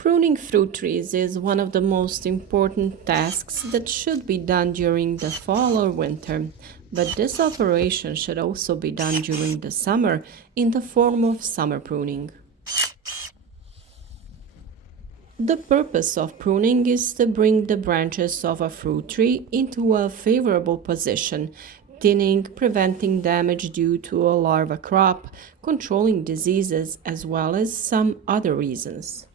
Pruning fruit trees is one of the most important tasks that should be done during the fall or winter, but this operation should also be done during the summer in the form of summer pruning. The purpose of pruning is to bring the branches of a fruit tree into a favorable position, thinning, preventing damage due to a larva crop, controlling diseases, as well as some other reasons.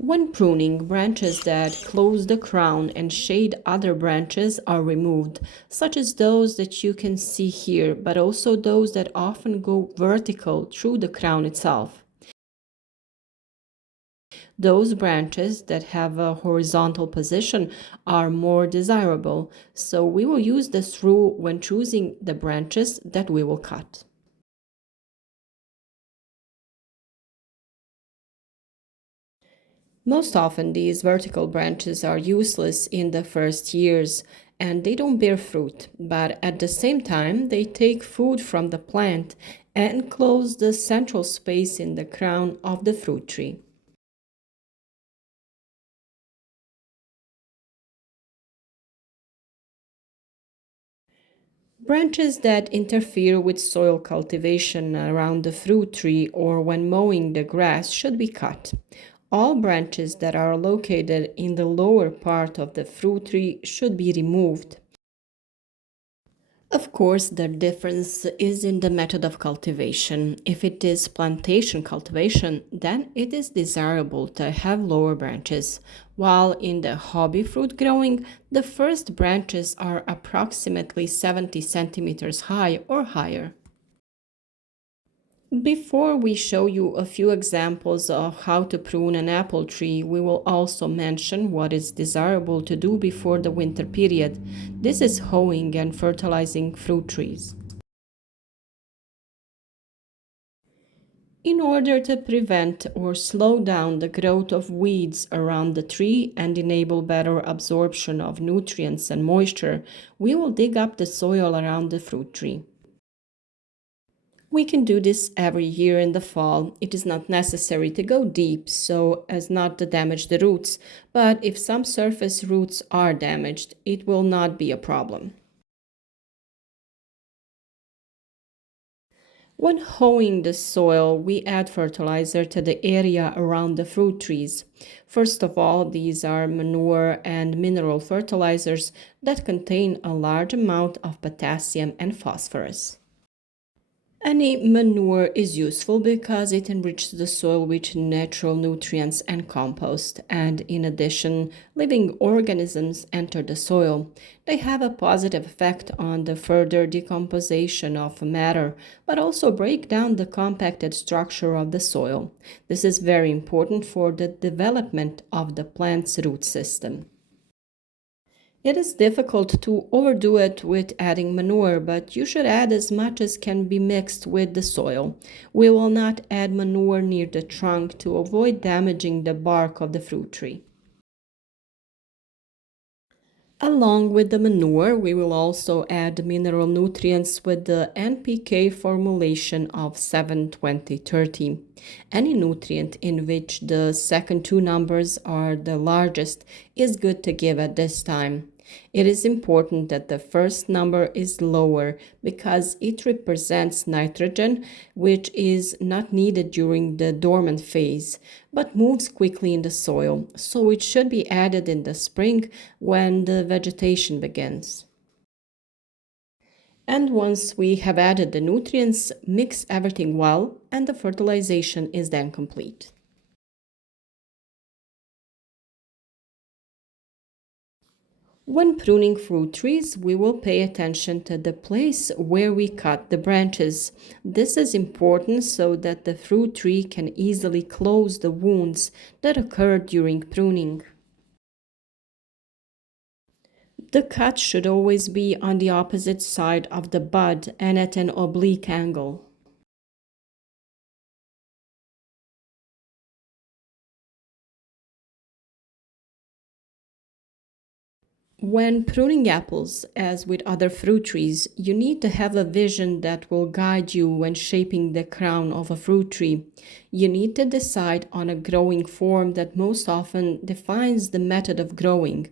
When pruning, branches that close the crown and shade other branches are removed, such as those that you can see here, but also those that often go vertical through the crown itself. Those branches that have a horizontal position are more desirable, so we will use this rule when choosing the branches that we will cut. Most often, these vertical branches are useless in the first years and they don't bear fruit, but at the same time, they take food from the plant and close the central space in the crown of the fruit tree. Branches that interfere with soil cultivation around the fruit tree or when mowing the grass should be cut. All branches that are located in the lower part of the fruit tree should be removed. Of course, the difference is in the method of cultivation. If it is plantation cultivation, then it is desirable to have lower branches, while in the hobby fruit growing, the first branches are approximately 70 centimeters high or higher. Before we show you a few examples of how to prune an apple tree, we will also mention what is desirable to do before the winter period. This is hoeing and fertilizing fruit trees. In order to prevent or slow down the growth of weeds around the tree and enable better absorption of nutrients and moisture, we will dig up the soil around the fruit tree. We can do this every year in the fall. It is not necessary to go deep so as not to damage the roots, but if some surface roots are damaged, it will not be a problem. When hoeing the soil, we add fertilizer to the area around the fruit trees. First of all, these are manure and mineral fertilizers that contain a large amount of potassium and phosphorus. Any manure is useful because it enriches the soil with natural nutrients and compost, and in addition, living organisms enter the soil. They have a positive effect on the further decomposition of matter, but also break down the compacted structure of the soil. This is very important for the development of the plant's root system. It is difficult to overdo it with adding manure, but you should add as much as can be mixed with the soil. We will not add manure near the trunk to avoid damaging the bark of the fruit tree. Along with the manure, we will also add mineral nutrients with the NPK formulation of 7-20-30. Any nutrient in which the second two numbers are the largest is good to give at this time. It is important that the first number is lower because it represents nitrogen, which is not needed during the dormant phase, but moves quickly in the soil, so it should be added in the spring when the vegetation begins. And once we have added the nutrients, mix everything well, and the fertilization is then complete. When pruning fruit trees, we will pay attention to the place where we cut the branches. This is important so that the fruit tree can easily close the wounds that occur during pruning. The cut should always be on the opposite side of the bud and at an oblique angle. When pruning apples, as with other fruit trees, you need to have a vision that will guide you when shaping the crown of a fruit tree. You need to decide on a growing form that most often defines the method of growing.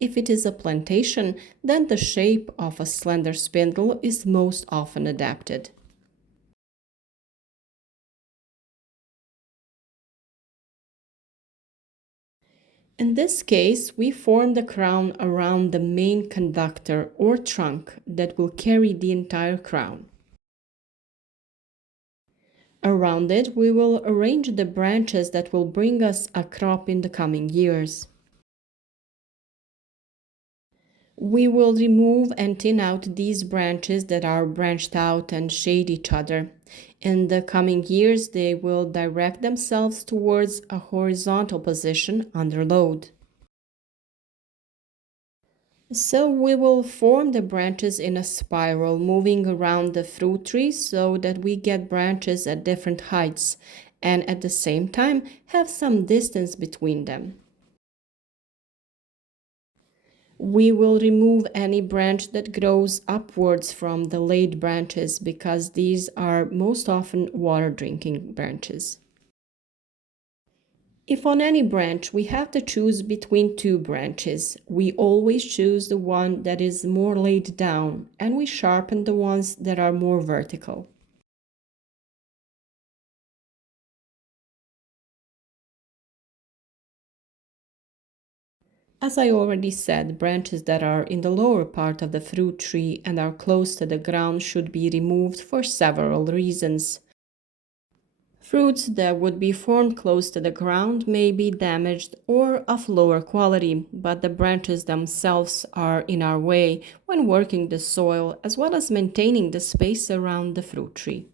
If it is a plantation, then the shape of a slender spindle is most often adapted. In this case, we form the crown around the main conductor or trunk that will carry the entire crown. Around it, we will arrange the branches that will bring us a crop in the coming years. We will remove and thin out these branches that are branched out and shade each other. In the coming years, they will direct themselves towards a horizontal position under load. So we will form the branches in a spiral moving around the fruit tree so that we get branches at different heights and at the same time have some distance between them. We will remove any branch that grows upwards from the laid branches because these are most often water drinking branches. If on any branch we have to choose between two branches, we always choose the one that is more laid down and we sharpen the ones that are more vertical. As I already said, branches that are in the lower part of the fruit tree and are close to the ground should be removed for several reasons. Fruits that would be formed close to the ground may be damaged or of lower quality, but the branches themselves are in our way when working the soil as well as maintaining the space around the fruit tree.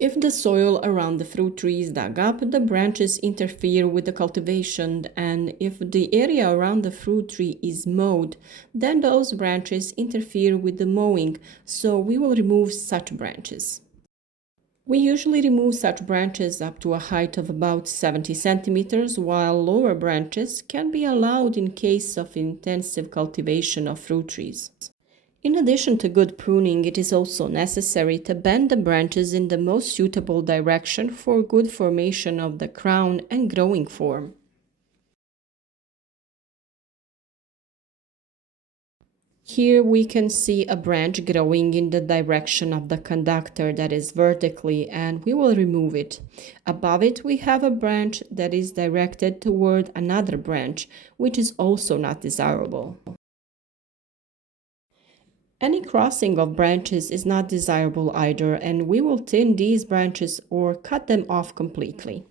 If the soil around the fruit tree is dug up, the branches interfere with the cultivation, and if the area around the fruit tree is mowed, then those branches interfere with the mowing, so we will remove such branches. We usually remove such branches up to a height of about 70 centimeters, while lower branches can be allowed in case of intensive cultivation of fruit trees. In addition to good pruning, it is also necessary to bend the branches in the most suitable direction for good formation of the crown and growing form. Here we can see a branch growing in the direction of the conductor that is vertically, and we will remove it. Above it we have a branch that is directed toward another branch, which is also not desirable. Any crossing of branches is not desirable either, and we will thin these branches or cut them off completely.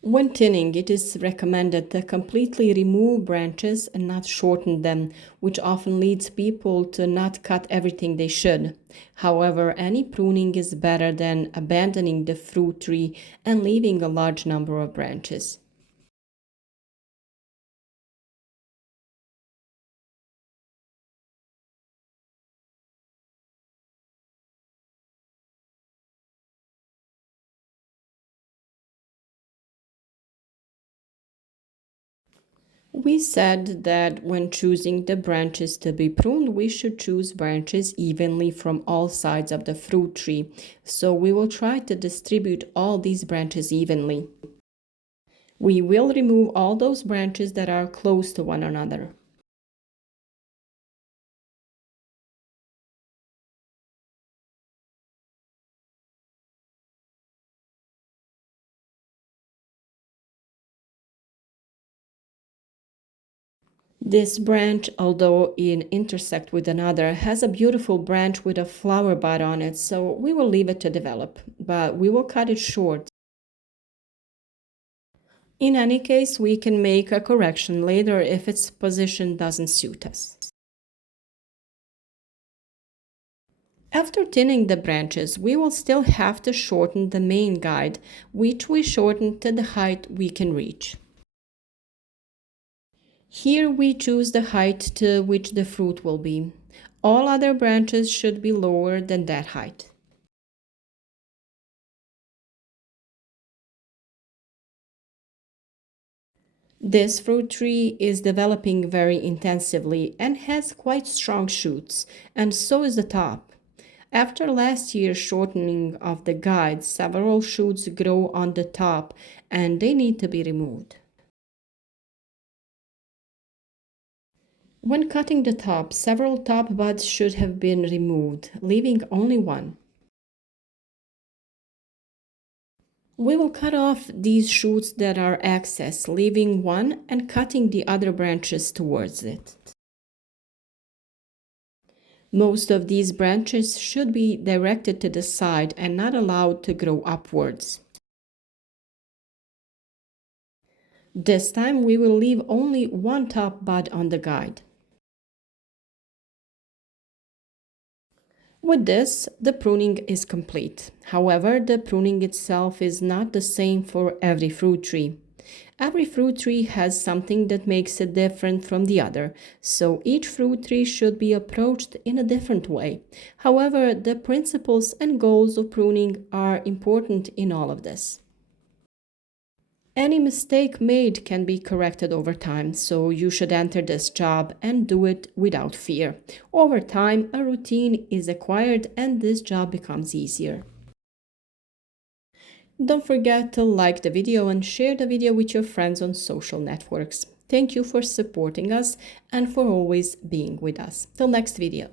When thinning, it is recommended to completely remove branches and not shorten them, which often leads people to not cut everything they should. However, any pruning is better than abandoning the fruit tree and leaving a large number of branches. We said that when choosing the branches to be pruned, we should choose branches evenly from all sides of the fruit tree. So we will try to distribute all these branches evenly. We will remove all those branches that are close to one another. This branch, although in intersect with another, has a beautiful branch with a flower bud on it, so we will leave it to develop, but we will cut it short. In any case, we can make a correction later if its position doesn't suit us. After thinning the branches, we will still have to shorten the main guide, which we shorten to the height we can reach. Here we choose the height to which the fruit will be. All other branches should be lower than that height. This fruit tree is developing very intensively and has quite strong shoots, and so is the top. After last year's shortening of the guide, several shoots grow on the top and they need to be removed. When cutting the top, several top buds should have been removed, leaving only one. We will cut off these shoots that are excess, leaving one and cutting the other branches towards it. Most of these branches should be directed to the side and not allowed to grow upwards. This time we will leave only one top bud on the guide. With this, the pruning is complete. However, the pruning itself is not the same for every fruit tree. Every fruit tree has something that makes it different from the other, so each fruit tree should be approached in a different way. However, the principles and goals of pruning are important in all of this. Any mistake made can be corrected over time, so you should enter this job and do it without fear. Over time, a routine is acquired and this job becomes easier. Don't forget to like the video and share the video with your friends on social networks. Thank you for supporting us and for always being with us. Till next video.